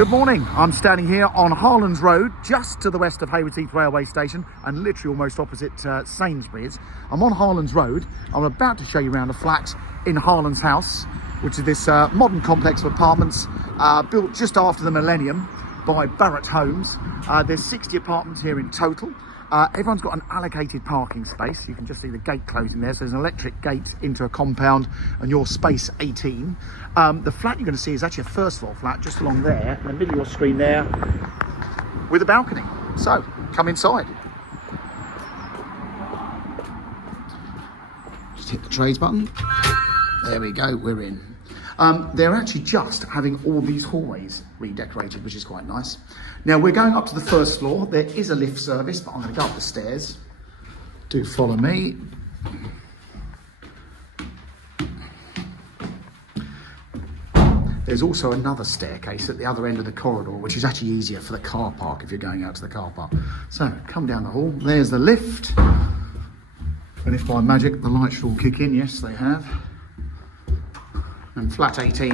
Good morning. I'm standing here on Harlands Road, just to the west of Haywards Heath railway station and literally almost opposite Sainsbury's. I'm on Harlands Road. I'm about to show you around a flat in Harlands House, which is this modern complex of apartments built just after the millennium by Barratt Homes. There's 60 apartments here in total. Everyone's got an allocated parking space. You can just see the gate closing there. So there's an electric gate into a compound and your space 18. The flat you're going to see is actually a first floor flat just along there, in the middle of your screen there, with a balcony. So come inside. Just hit the trades button. There we go, we're in. They're actually just having all these hallways redecorated, which is quite nice. Now we're going up to the first floor. There is a lift service, but I'm going to go up the stairs. Do follow me. There's also another staircase at the other end of the corridor, which is actually easier for the car park if you're going out to the car park. So come down the hall. There's the lift. And if by magic the lights should all kick in, yes they have. And flat 18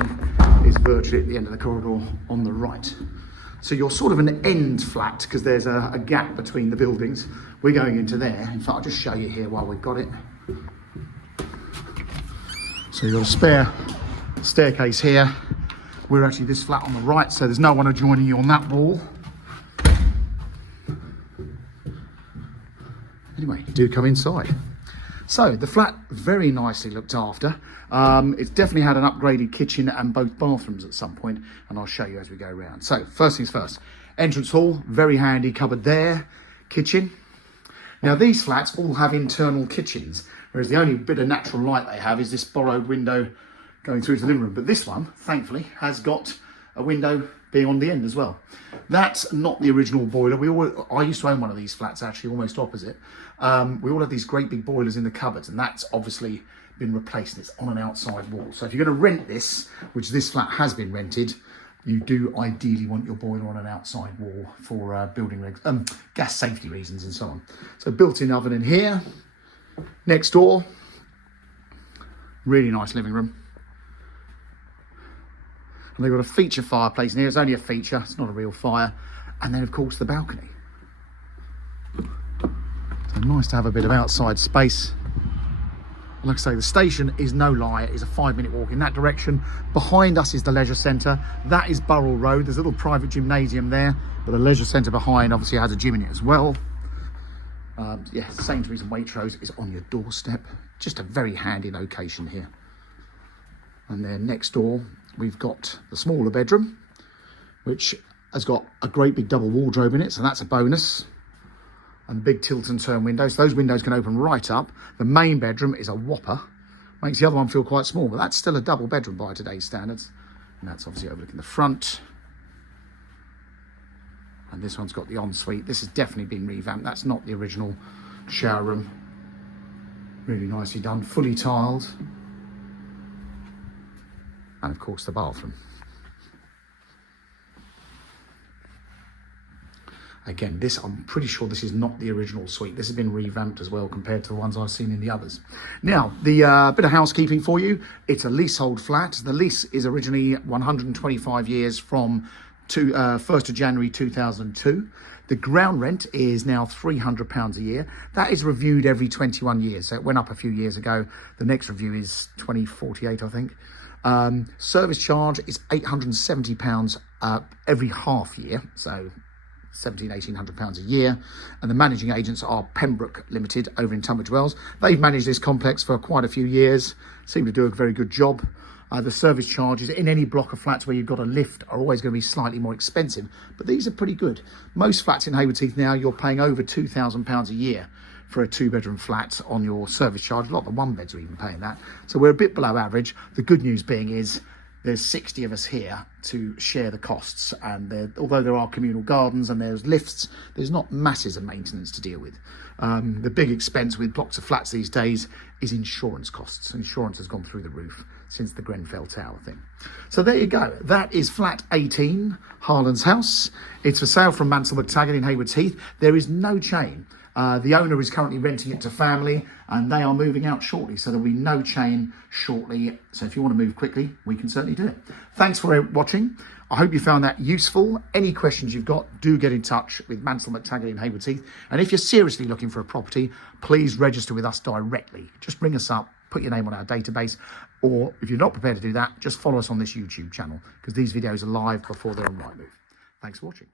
is virtually at the end of the corridor on the right. So you're sort of an end flat because there's a gap between the buildings. We're going into there. In fact, I'll just show you here while we've got it. So you've got a spare staircase here. We're actually this flat on the right, so there's no one adjoining you on that wall. Anyway, do come inside. So the flat, very nicely looked after. It's definitely had an upgraded kitchen and both bathrooms at some point, and I'll show you as we go around. So first things first, entrance hall, very handy cupboard there, kitchen. Now these flats all have internal kitchens, whereas the only bit of natural light they have is this borrowed window going through to the living room. But this one, thankfully, has got a window being on the end as well. That's not the original boiler. I used to own one of these flats actually, almost opposite. We all have these great big boilers in the cupboards, and that's obviously been replaced. It's on an outside wall. So if you're going to rent this, which this flat has been rented, you do ideally want your boiler on an outside wall for gas safety reasons and so on. So built-in oven in here. Next door, really nice living room. And they've got a feature fireplace in here. It's only a feature, it's not a real fire. And then of course the balcony. So nice to have a bit of outside space. Like I say, the station is no lie. It is a 5-minute walk in that direction. Behind us is the leisure centre. That is Burrell Road. There's a little private gymnasium there, but the leisure centre behind obviously has a gym in it as well. Yeah, Sainsbury's and Waitrose is on your doorstep. Just a very handy location here. And then next door, we've got the smaller bedroom, which has got a great big double wardrobe in it, so that's a bonus. And big tilt and turn windows. Those windows can open right up. The main bedroom is a whopper. Makes the other one feel quite small, but that's still a double bedroom by today's standards. And that's obviously overlooking the front. And this one's got the ensuite. This has definitely been revamped. That's not the original shower room. Really nicely done, fully tiled. And of course the bathroom. Again, this, I'm pretty sure this is not the original suite. This has been revamped as well compared to the ones I've seen in the others. Now, the bit of housekeeping for you. It's a leasehold flat. The lease is originally 125 years from 1st of January 2002. The ground rent is now £300 a year. That is reviewed every 21 years. So it went up a few years ago. The next review is 2048, I think. Service charge is £870 every half year. So £1,700–1,800 a year, and the managing agents are Pembroke Limited over in Tunbridge Wells. They've managed this complex for quite a few years, seem to do a very good job. The service charges in any block of flats where you've got a lift are always going to be slightly more expensive, but these are pretty good. Most flats in Haywards Heath now, you're paying over £2,000 a year for a 2-bedroom flat on your service charge. A lot of the 1-beds are even paying that, so we're a bit below average. The good news being is there's 60 of us here to share the costs, and although there are communal gardens and there's lifts, there's not masses of maintenance to deal with. The big expense with blocks of flats these days is insurance costs. Insurance has gone through the roof since the Grenfell Tower thing. So there you go. That is flat 18, Harlands House. It's for sale from Mansell McTaggart in Haywards Heath. There is no chain. The owner is currently renting it to family, and they are moving out shortly, so there'll be no chain shortly. So if you want to move quickly, we can certainly do it. Thanks for watching. I hope you found that useful. Any questions you've got, do get in touch with Mansell McTaggart in Haywards Heath. And if you're seriously looking for a property, please register with us directly. Just bring us up, put your name on our database, or if you're not prepared to do that, just follow us on this YouTube channel, because these videos are live before they're on Rightmove. Thanks for watching.